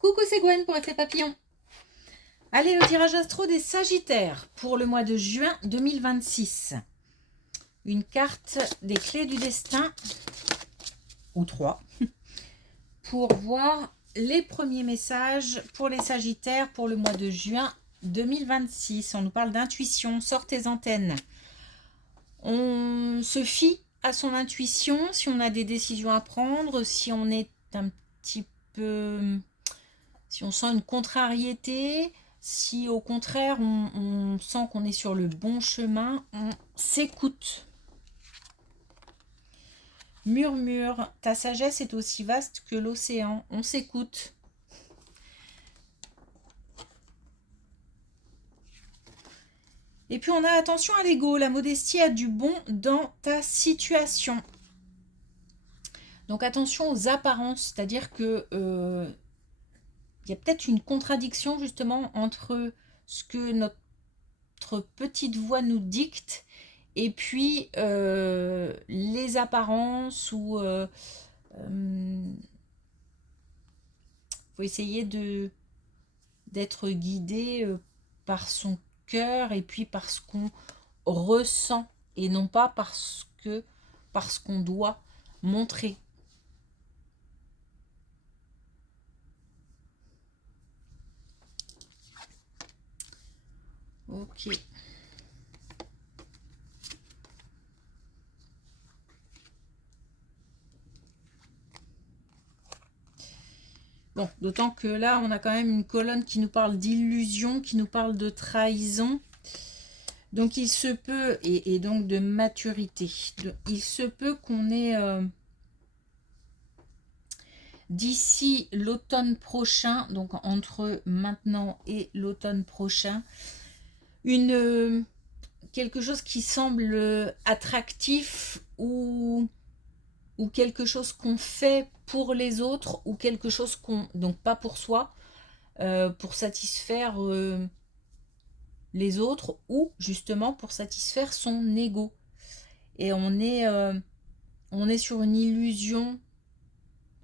Coucou, c'est Gwen pour Effet Papillon. Allez, le tirage astro des Sagittaires pour le mois de juin 2026. Une carte des clés du destin, ou 3, pour voir les premiers messages pour les Sagittaires pour le mois de juin 2026. On nous parle d'intuition, sort tes antennes. On se fie à son intuition si on a des décisions à prendre, si on est un petit peu... Si on sent une contrariété, si au contraire on sent qu'on est sur le bon chemin, on s'écoute. Murmure, ta sagesse est aussi vaste que l'océan, on s'écoute. Et puis on a attention à l'ego, la modestie a du bon dans ta situation. Donc attention aux apparences, c'est-à-dire que il y a peut-être une contradiction justement entre ce que notre petite voix nous dicte et puis les apparences ou faut essayer d'être guidé par son cœur et puis par ce qu'on ressent et non pas parce qu'on doit montrer. Ok. Bon, d'autant que là, on a quand même une colonne qui nous parle d'illusion, qui nous parle de trahison. Donc, il se peut, et donc de maturité, il se peut qu'on ait, d'ici l'automne prochain, donc entre maintenant et l'automne prochain, quelque chose qui semble attractif ou quelque chose qu'on fait pour les autres ou quelque chose donc pas pour soi, pour satisfaire les autres ou justement pour satisfaire son ego. Et on est sur une illusion,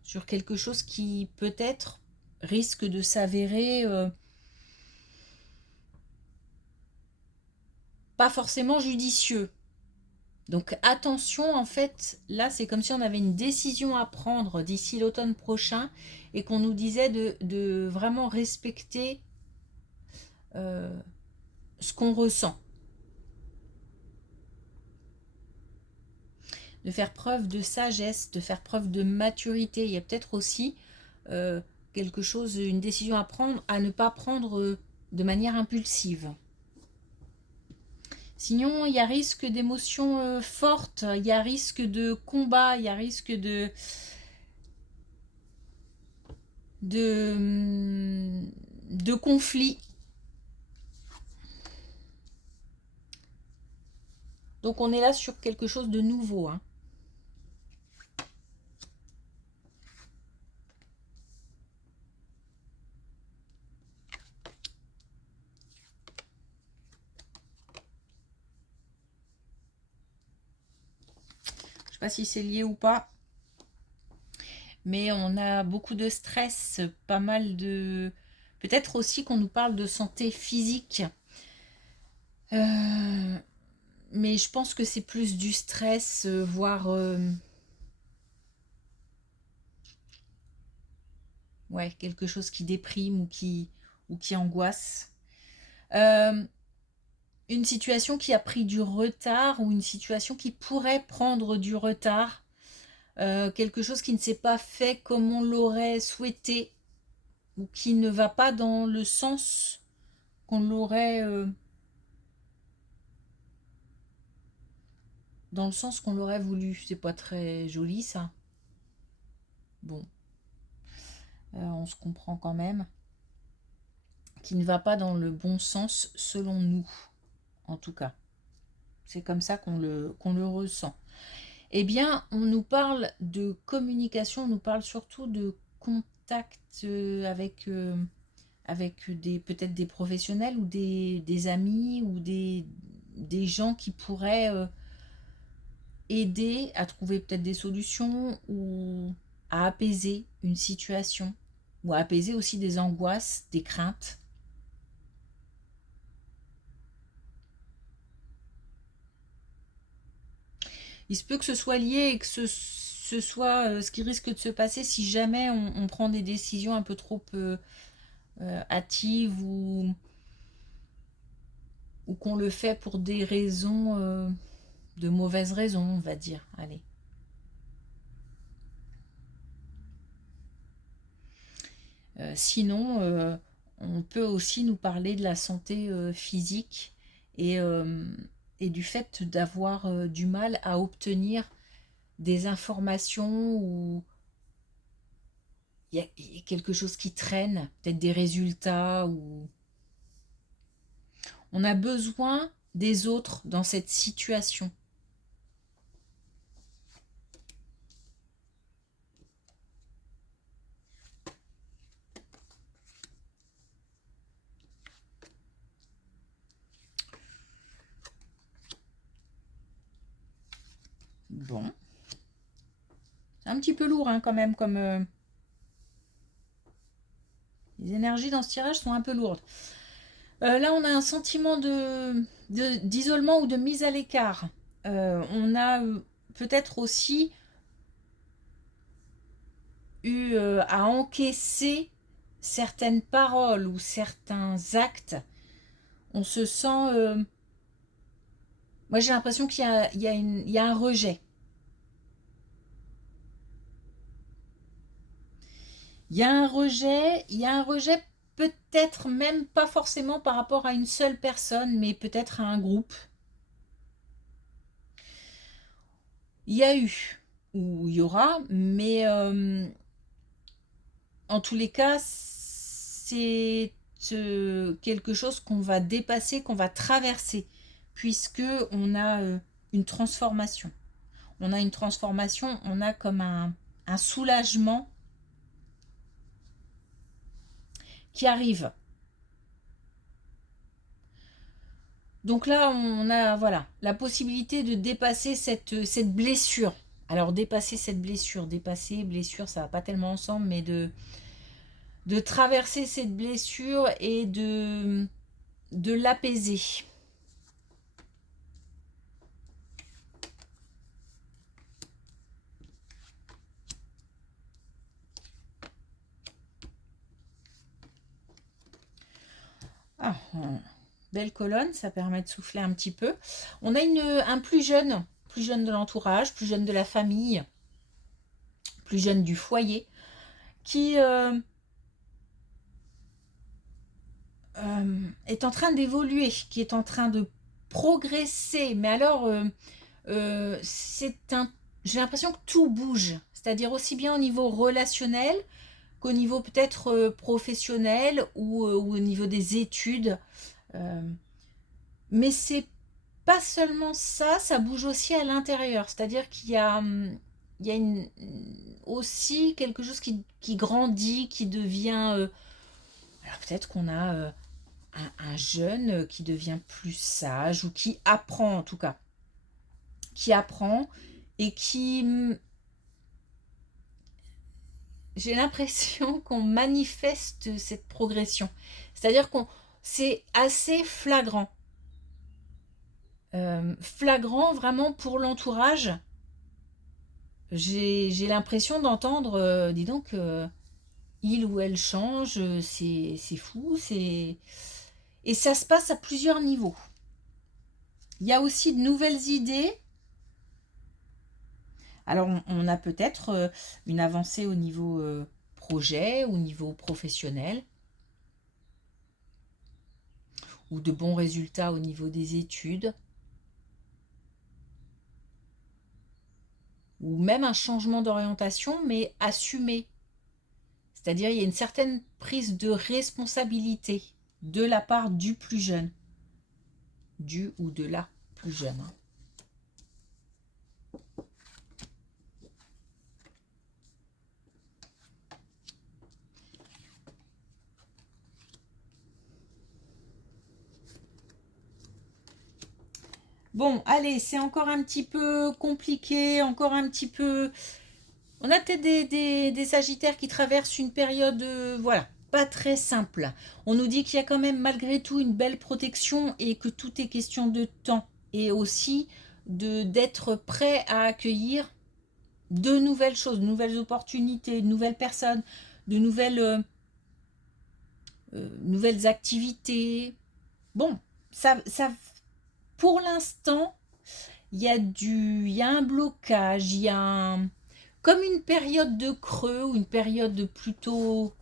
sur quelque chose qui peut-être risque de s'avérer pas forcément judicieux. Donc attention, en fait, là c'est comme si on avait une décision à prendre d'ici l'automne prochain et qu'on nous disait de vraiment respecter ce qu'on ressent. De faire preuve de sagesse, de faire preuve de maturité. Il y a peut-être aussi quelque chose, une décision à prendre, à ne pas prendre de manière impulsive. Sinon, il y a risque d'émotions fortes, il y a risque de combat, il y a risque de conflit. Donc on est là sur quelque chose de nouveau. Hein. Je ne sais pas si c'est lié ou pas. Mais on a beaucoup de stress, pas mal de... Peut-être aussi qu'on nous parle de santé physique. Mais je pense que c'est plus du stress, voire... ouais, quelque chose qui déprime ou qui angoisse. Une situation qui a pris du retard ou une situation qui pourrait prendre du retard. Quelque chose qui ne s'est pas fait comme on l'aurait souhaité ou qui ne va pas dans le sens qu'on l'aurait voulu. C'est pas très joli ça. Bon, on se comprend quand même. Qui ne va pas dans le bon sens selon nous, en tout cas. C'est comme ça qu'on le ressent. Eh bien, on nous parle de communication, on nous parle surtout de contact avec peut-être des professionnels ou des amis ou des gens qui pourraient aider à trouver peut-être des solutions ou à apaiser une situation ou apaiser aussi des angoisses, des craintes. Il se peut que ce soit lié et que ce soit ce qui risque de se passer si jamais on prend des décisions un peu trop hâtives ou qu'on le fait pour des raisons, de mauvaises raisons, on va dire. Allez. Sinon, on peut aussi nous parler de la santé physique et, euh, et du fait d'avoir du mal à obtenir des informations ou il y a quelque chose qui traîne, peut-être des résultats ou on a besoin des autres dans cette situation. Bon, c'est un petit peu lourd quand même comme les énergies dans ce tirage sont un peu lourdes. Là, on a un sentiment d'isolement ou de mise à l'écart. On a peut-être aussi eu à encaisser certaines paroles ou certains actes. On se sent... moi, j'ai l'impression qu'il y a un rejet. Il y a un rejet peut-être même pas forcément par rapport à une seule personne, mais peut-être à un groupe. Il y a eu, ou il y aura, mais en tous les cas, c'est quelque chose qu'on va dépasser, qu'on va traverser, puisque on a une transformation. On a une transformation, on a comme un soulagement qui arrive. Donc là, on a voilà, la possibilité de dépasser cette blessure. Alors dépasser cette blessure, dépasser, blessure, ça va pas tellement ensemble, mais de traverser cette blessure et de l'apaiser. Ah, belle colonne, ça permet de souffler un petit peu. On a un plus jeune de l'entourage, plus jeune de la famille, plus jeune du foyer, qui est en train d'évoluer, qui est en train de progresser. Mais alors, j'ai l'impression que tout bouge, c'est-à-dire aussi bien au niveau relationnel qu'au niveau peut-être professionnel ou au niveau des études. Euh, mais c'est pas seulement ça, ça bouge aussi à l'intérieur, c'est-à-dire qu'il y a aussi quelque chose qui grandit, qui devient... alors peut-être qu'on a un jeune qui devient plus sage ou qui apprend en tout cas, qui apprend et j'ai l'impression qu'on manifeste cette progression. C'est-à-dire qu'on c'est assez flagrant. Flagrant vraiment pour l'entourage. J'ai l'impression d'entendre, dis donc, il ou elle change, c'est fou, c'est... Et ça se passe à plusieurs niveaux. Il y a aussi de nouvelles idées. Alors, on a peut-être une avancée au niveau projet, au niveau professionnel, ou de bons résultats au niveau des études, ou même un changement d'orientation, mais assumé. C'est-à-dire, il y a une certaine prise de responsabilité de la part du plus jeune, du ou de la plus jeune. Bon, allez, c'est encore un petit peu compliqué, encore un petit peu On a peut-être des Sagittaires qui traversent une période, voilà, pas très simple. On nous dit qu'il y a quand même malgré tout une belle protection et que tout est question de temps. Et aussi d'être prêt à accueillir de nouvelles choses, de nouvelles opportunités, de nouvelles personnes, de nouvelles activités. Bon, ça, pour l'instant, il y a un blocage, il y a comme une période de creux ou une période plutôt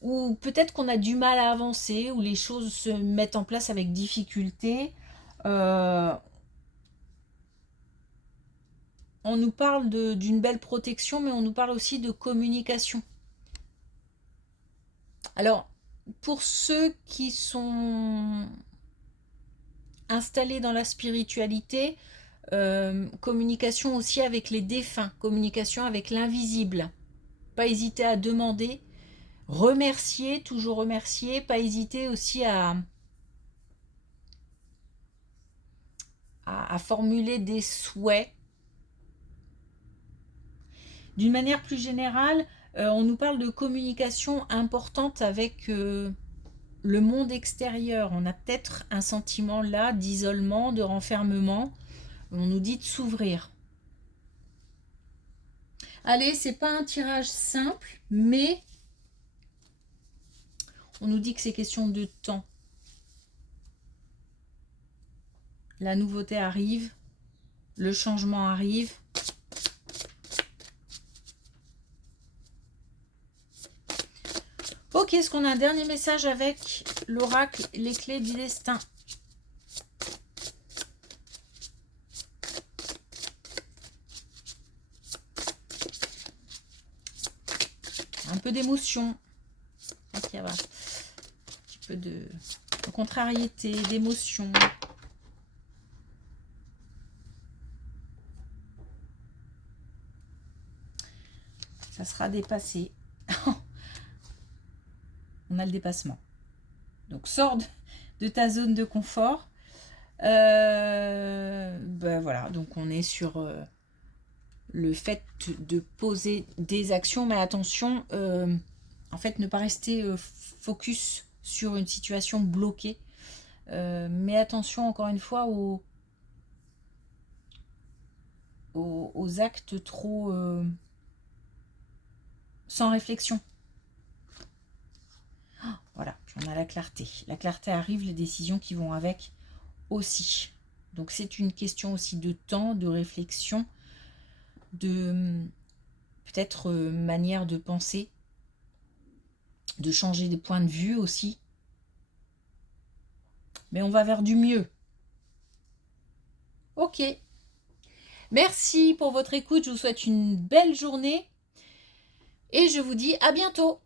où peut-être qu'on a du mal à avancer, où les choses se mettent en place avec difficulté. On nous parle d'une belle protection, mais on nous parle aussi de communication. Alors, pour ceux qui sont installés dans la spiritualité, communication aussi avec les défunts, communication avec l'invisible. Pas hésiter à demander, remercier, toujours remercier, pas hésiter aussi à formuler des souhaits. D'une manière plus générale, on nous parle de communication importante avec le monde extérieur. On a peut-être un sentiment là d'isolement, de renfermement. On nous dit de s'ouvrir. Allez, c'est pas un tirage simple, mais on nous dit que c'est question de temps. La nouveauté arrive, le changement arrive. Ok, est-ce qu'on a un dernier message avec l'oracle, les clés du destin? Un peu d'émotion. Ok, va. Un petit peu de contrariété, d'émotion. Ça sera dépassé. On a le dépassement. Donc, sors de ta zone de confort. Ben voilà, donc on est sur le fait de poser des actions, mais attention, en fait, ne pas rester focus sur une situation bloquée. Mais attention, encore une fois, aux actes trop sans réflexion. Voilà, puis on a la clarté. La clarté arrive, les décisions qui vont avec aussi. Donc c'est une question aussi de temps, de réflexion, de peut-être manière de penser, de changer des points de vue aussi. Mais on va vers du mieux. Ok. Merci pour votre écoute. Je vous souhaite une belle journée. Et je vous dis à bientôt.